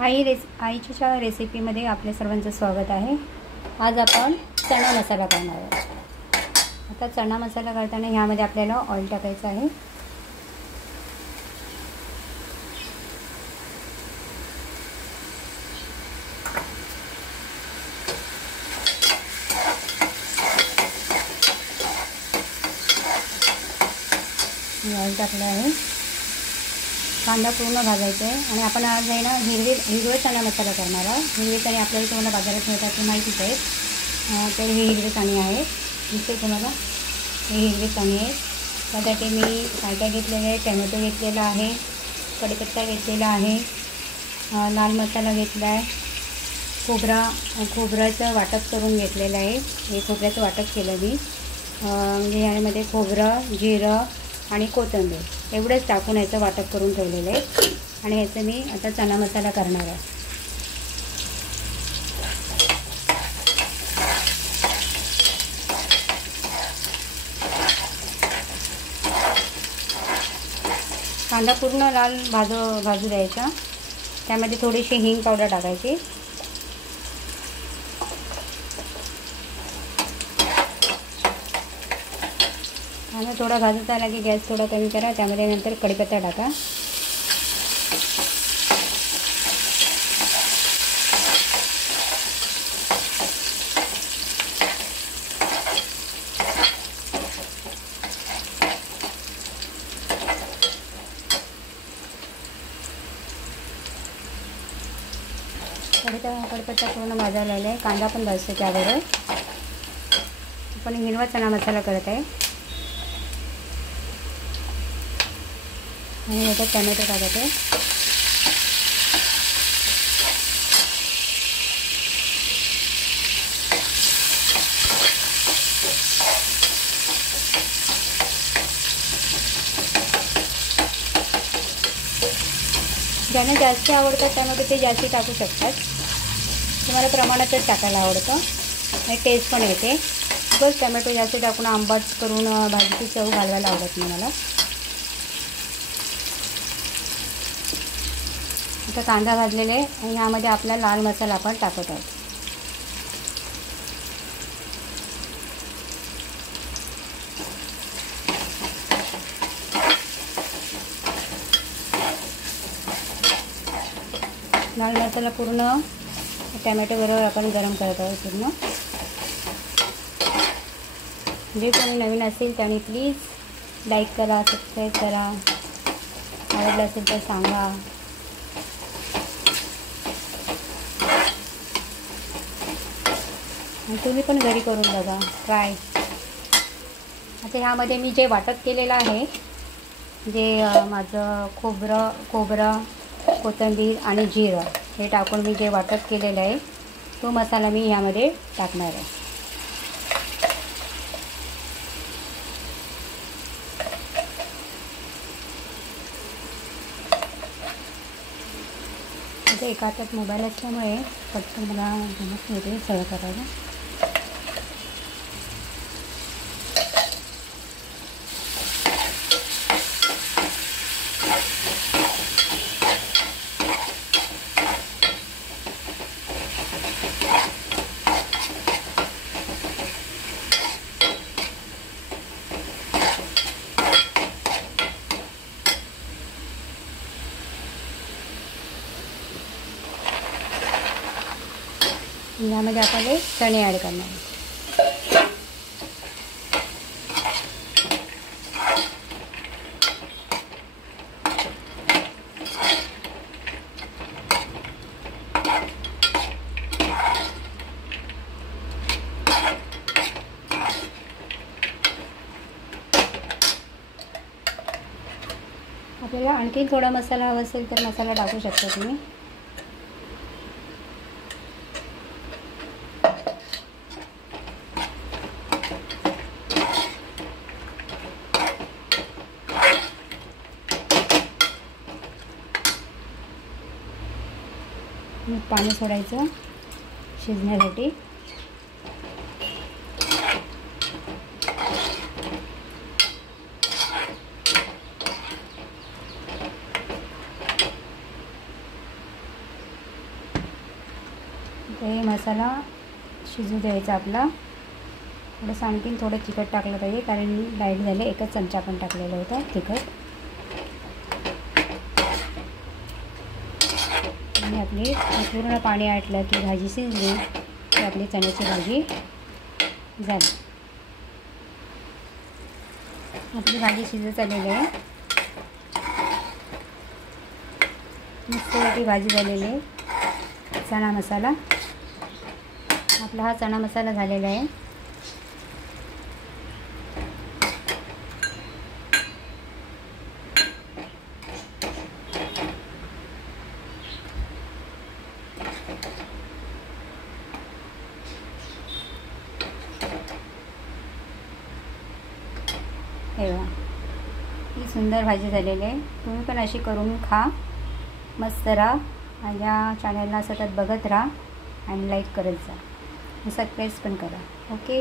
आईच्या रेसिपीमध्ये आपल्या सर्वांचं स्वागत आहे। आज आपण चणा मसाला करणार आहोत। आता चणा मसाला करताना ह्यामध्ये आपल्याला ऑइल टाकायचं आहे। ऑइल टाकलं आहे। कांदा पूर्ण भाजायचा आहे आणि आपण आज आहे ना हिरवे चणा मसाला करणार आहोत। हिरवे चणे आपल्याला तुम्हाला बाजारात मिळतात ते माहितीच आहे। तर हे हिरवे चणे आहेत, दिसते तुम्हाला हे हिरवे चणे आहेत। त्यासाठी मी काय घेतलेलं आहे, टोमॅटो घेतलेला आहे, कढीपत्ता घेतलेला आहे, लाल मसाला घेतला आहे, खोबऱ्याचं वाटप करून घेतलेलं आहे। हे खोबऱ्याचं वाटप केलं मी, म्हणजे यामध्ये खोबरं, जिरं आणि कोथिंबीर एवढंच टाकून याचं वाटप करून ठेवलेलं आहे। आणि याचं मी आता चणा मसाला करणार आहे। कांदा पूर्ण लाल भाजू द्यायचा। त्यामध्ये थोडीशी हिंग पावडर टाकायची। कांदा थोडा भाजत आला की गॅस थोडा कमी करा। त्यामध्ये नंतर कढीपत्ता टाका। कढीपत्ता पूर्ण भाजायला आहे। कांदा पण भाजतो त्याबरोबर। आपण हिरवा चणा मसाला करत आहे आणि याच्यात टोमॅटो टाकत आहे। ज्यांना जास्त आवडतात टोमॅटो ते जास्त टाकू शकतात। तुम्हाला प्रमाणातच टाकायला आवडतं आणि टेस्ट पण येते। बस टोमॅटो जास्त टाकून आंबट करून भाजीची चव घालवायला आवडत नाही मला। आता कांदा भाजलेला आहे आणि यामध्ये आपला लाल मसाला आपण टाकत आहोत। लाल मसाला पूर्ण टोमॅटो बरोबर आपण गरम करत आहोत पूर्ण। जे कोणी नवीन असेल त्याने प्लीज लाईक करा, सबस्क्राईब करा, आवडलं असेल तर सांगा। तुम्ही पण घरी करून बघा, ट्राय। आता ह्यामध्ये मी जे वाटप केलेलं आहे, जे माझं खोबरं, कोथिंबीर आणि जिरं हे टाकून मी जे वाटप केलेलं आहे तो मसाला मी ह्यामध्ये टाकणार आहे। आता एका हातात मोबाईल असल्यामुळे पटकन मला जमत नाही ते सगळं करायला। यामध्ये आपल्याला चणे ॲड करणार आहे। आपल्याला आणखी थोडा मसाला हवा असेल तर मसाला टाकू शकता तुम्ही। पाणी सोडायचं शिजण्यासाठी। हे मसाला शिजू द्यायचा आपला. थोडंसं आणखीन थोडं तिखट टाकलं पाहिजे कारण डाएट झाले, एकच चमचा पण टाकलेलं होतं तिखट. आणि आपली पूर्ण पाणी आटलं की भाजी शिजली की आपली चण्याची भाजी झाली. आपली भाजी शिजत आलेली आहे, मस्त भाजी झालेली आहे. चणा मसाला, आपला हा चणा मसाला झालेला आहे. हे बघा, ही सुंदर भाजी झालेली आहे. तुम्ही पण अशी करून खा, मस्त राहा. माझ्या चॅनलला सतत बघत राहा आणि लाईक करत जा, सबस्क्राईब पण करा. ओके.